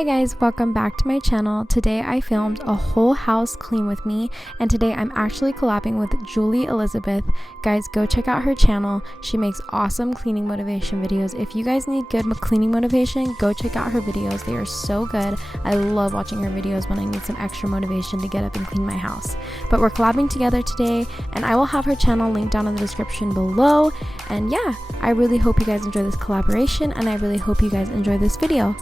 Hi guys, welcome back to my channel. Today I filmed a whole house clean with me, and today I'm actually collabing with Julie Elizabeth. Guys, go check out her channel. She makes awesome cleaning motivation videos. If you guys need good cleaning motivation, go check out her videos. They are so good. I love watching her videos when I need some extra motivation to get up and clean my house. But we're collabing together today, and I will have her channel linked down in the description below. And yeah, I really hope you guys enjoy this collaboration, and I really hope you guys enjoy this video.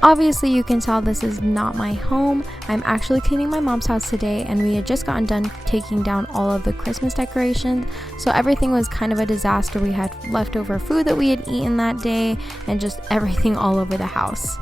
Obviously, you can tell this is not my home. I'm actually cleaning my mom's house today, and we had just gotten done taking down all of the Christmas decorations, so everything was kind of a disaster. We had leftover food that we had eaten that day and just everything all over the house.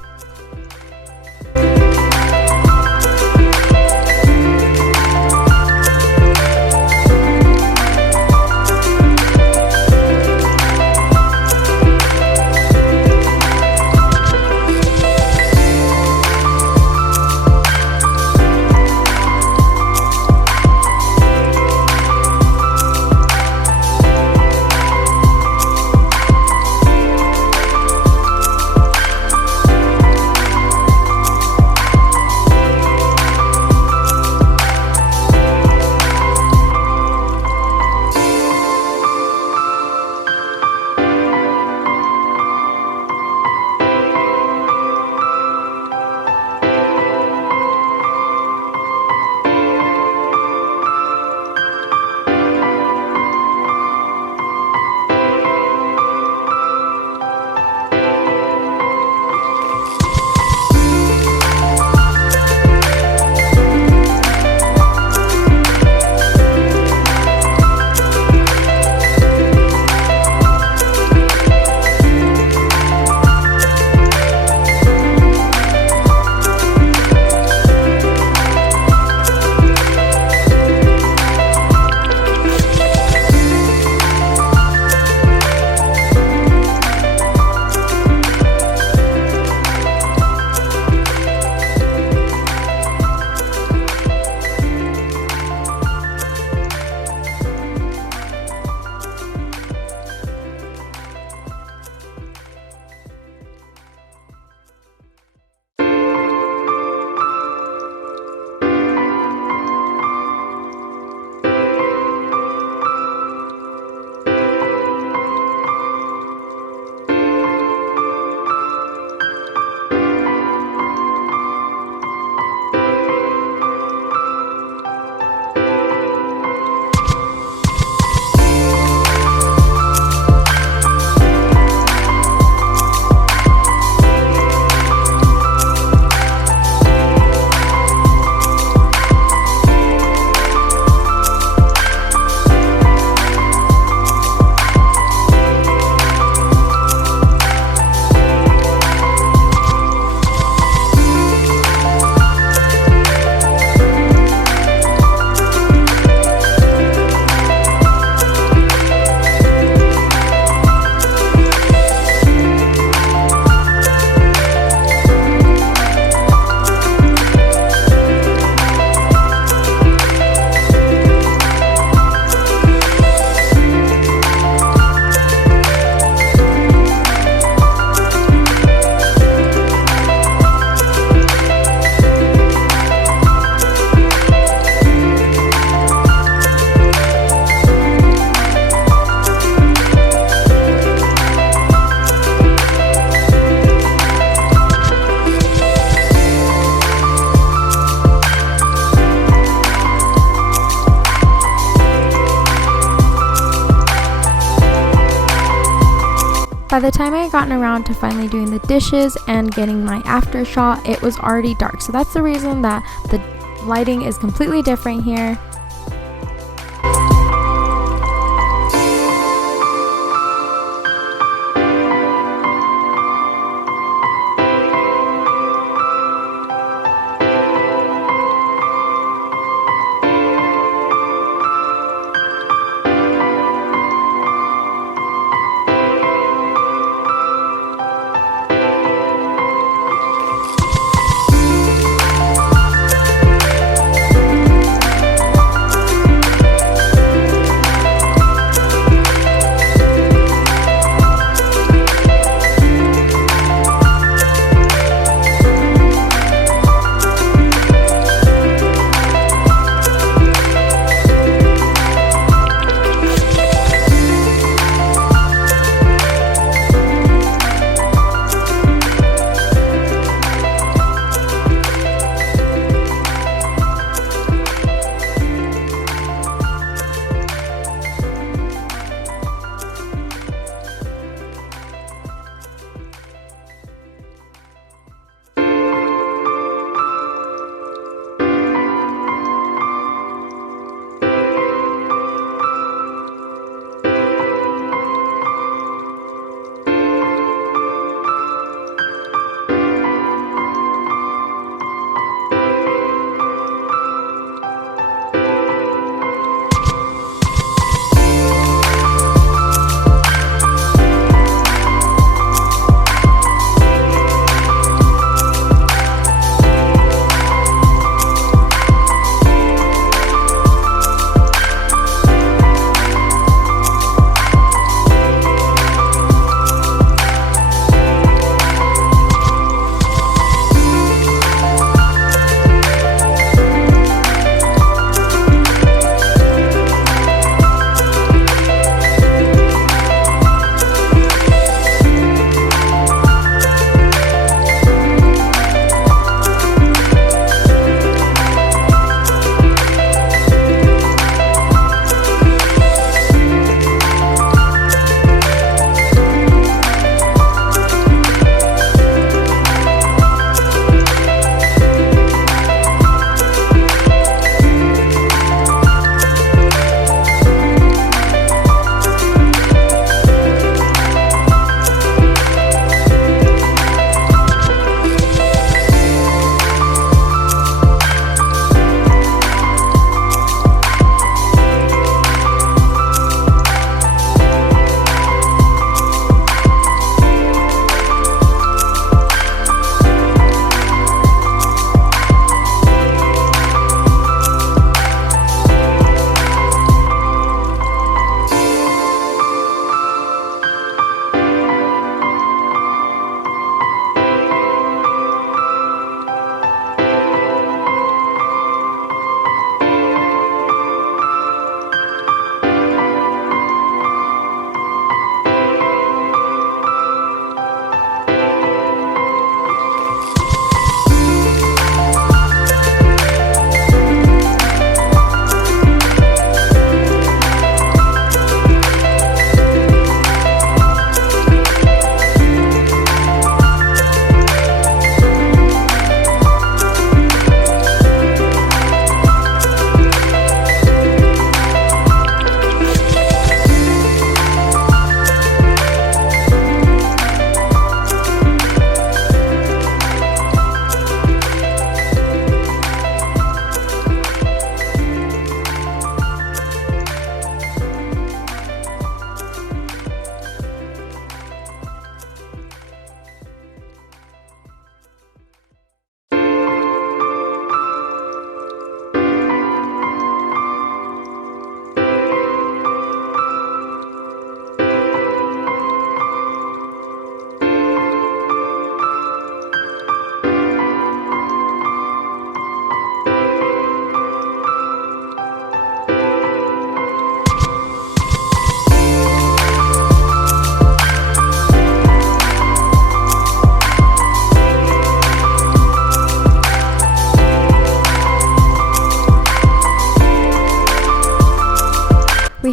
By the time I had gotten around to finally doing the dishes and getting my after shot, it was already dark. So that's the reason that the lighting is completely different here.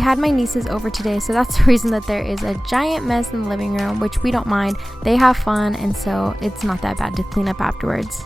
had my nieces over today, so that's the reason that there is a giant mess in the living room, which we don't mind. They have fun, and so it's not that bad to clean up afterwards.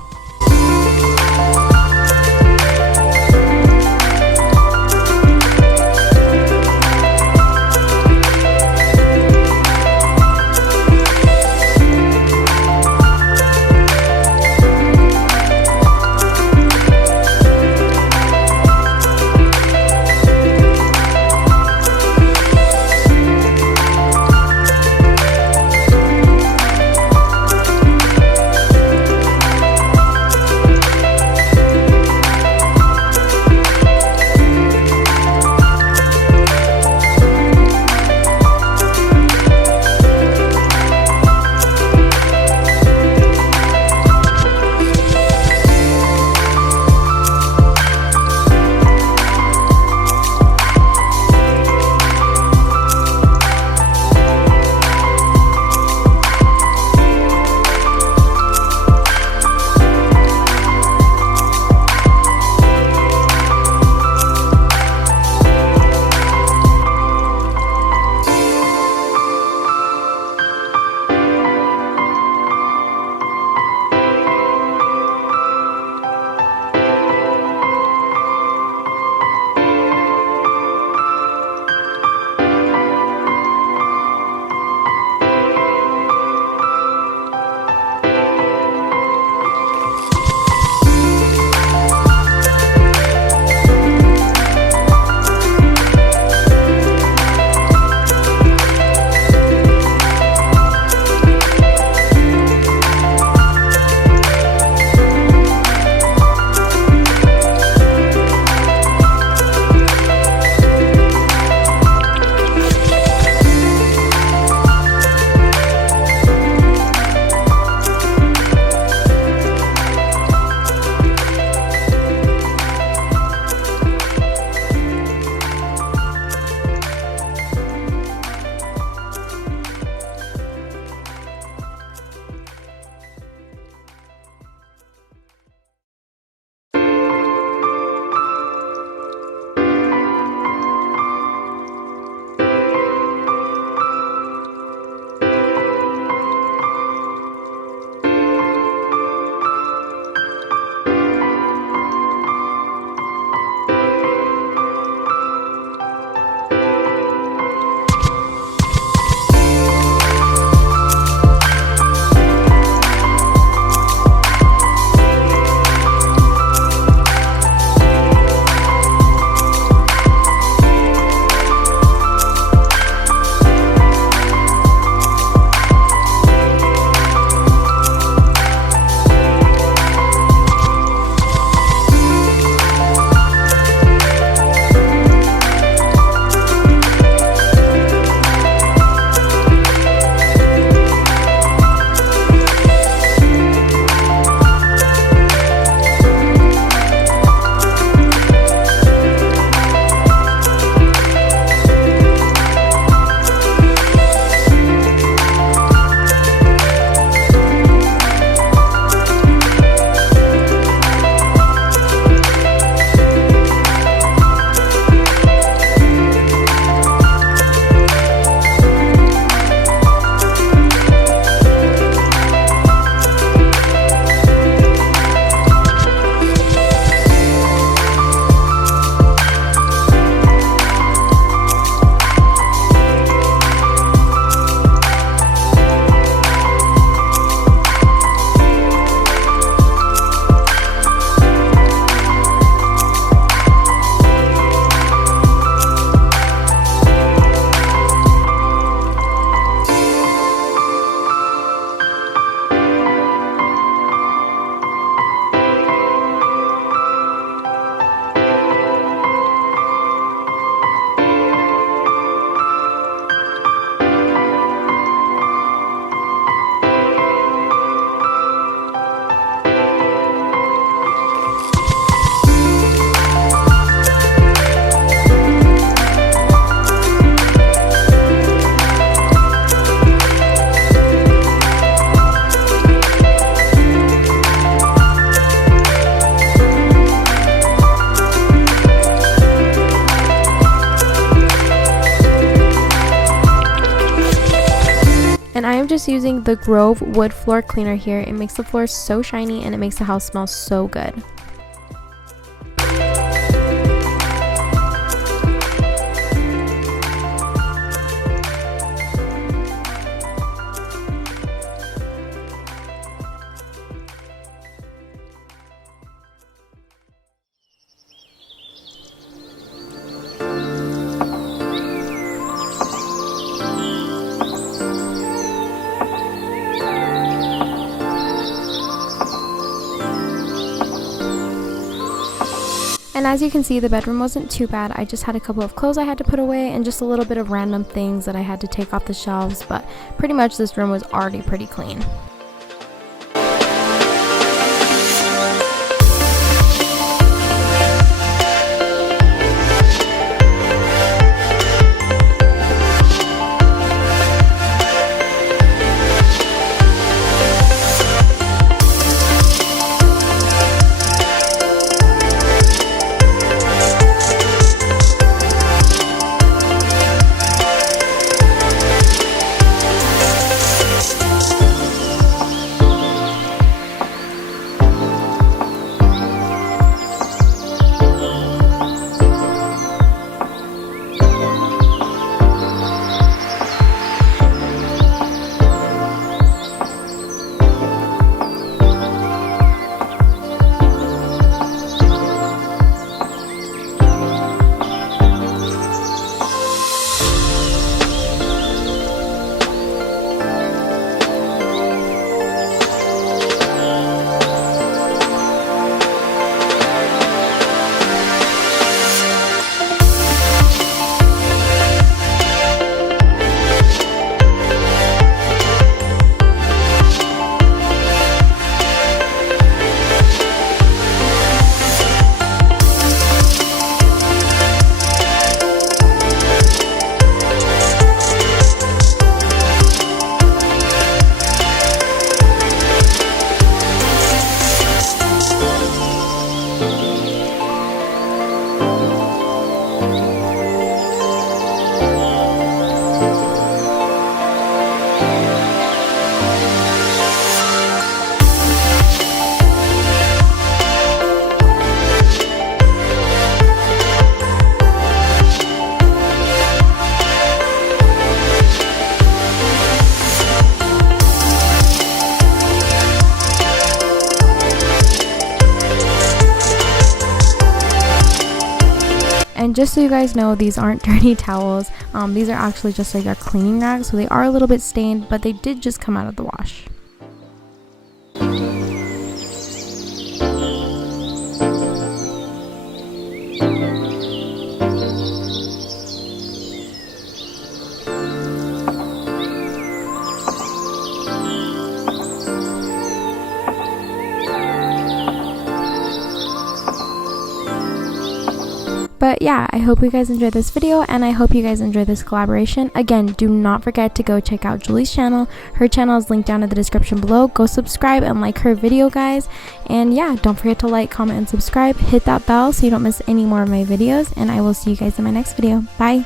I am just using the Grove wood floor cleaner here. It makes the floor so shiny and it makes the house smell so good. And as you can see, the bedroom wasn't too bad. I just had a couple of clothes I had to put away and just a little bit of random things that I had to take off the shelves, but pretty much this room was already pretty clean. And just so you guys know, these aren't dirty towels. These are actually just like our cleaning rags, so they are a little bit stained, but they did just come out of the wash. But yeah, I hope you guys enjoyed this video, and I hope you guys enjoyed this collaboration. Again, do not forget to go check out Julie's channel. Her channel is linked down in the description below. Go subscribe and like her video, guys. And yeah, don't forget to like, comment, and subscribe. Hit that bell so you don't miss any more of my videos, and I will see you guys in my next video. Bye!